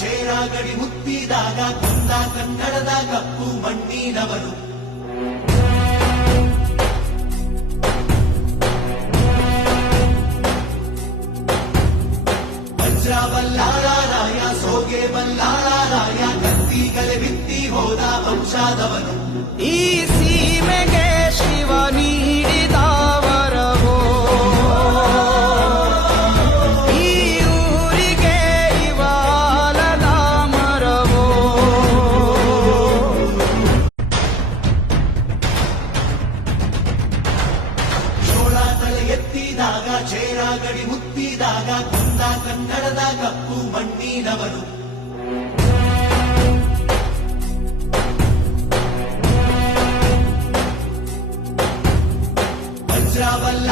ಚೇರಾಗಡಿ ಮುತ್ತಿದಾಗ ಕೊಂದ ಕನ್ನಡದ ಕಪ್ಪು ಮಣ್ಣಿನವರು. ವಜ್ರ ಬಲ್ಲಾಳರಾಯ ಸೋಗೆ ಬಲ್ಲಾಳರಾಯ ಕತ್ತಿಗಲೆ ಬಿತ್ತಿ ಹೋದ ವಂಶಾದವನು. ಈ ಸೀಮೆಗೆ ಶಿವ ನೀಡಿದವರವೋ, ಈ ಊರಿಗೆ ಇವಾಲದ ಮರವೋ. ಚೋಳ ತಲೆ ಎತ್ತಿದಾಗ ಚೇರಾಗಡಿ ಮುತ್ತಿದಾಗ ಕೊಂದ ಕನ್ನಡದ ಕಪ್ಪು ಮಣ್ಣಿನವರು. ವಜ್ರ ಬಲ್ಲ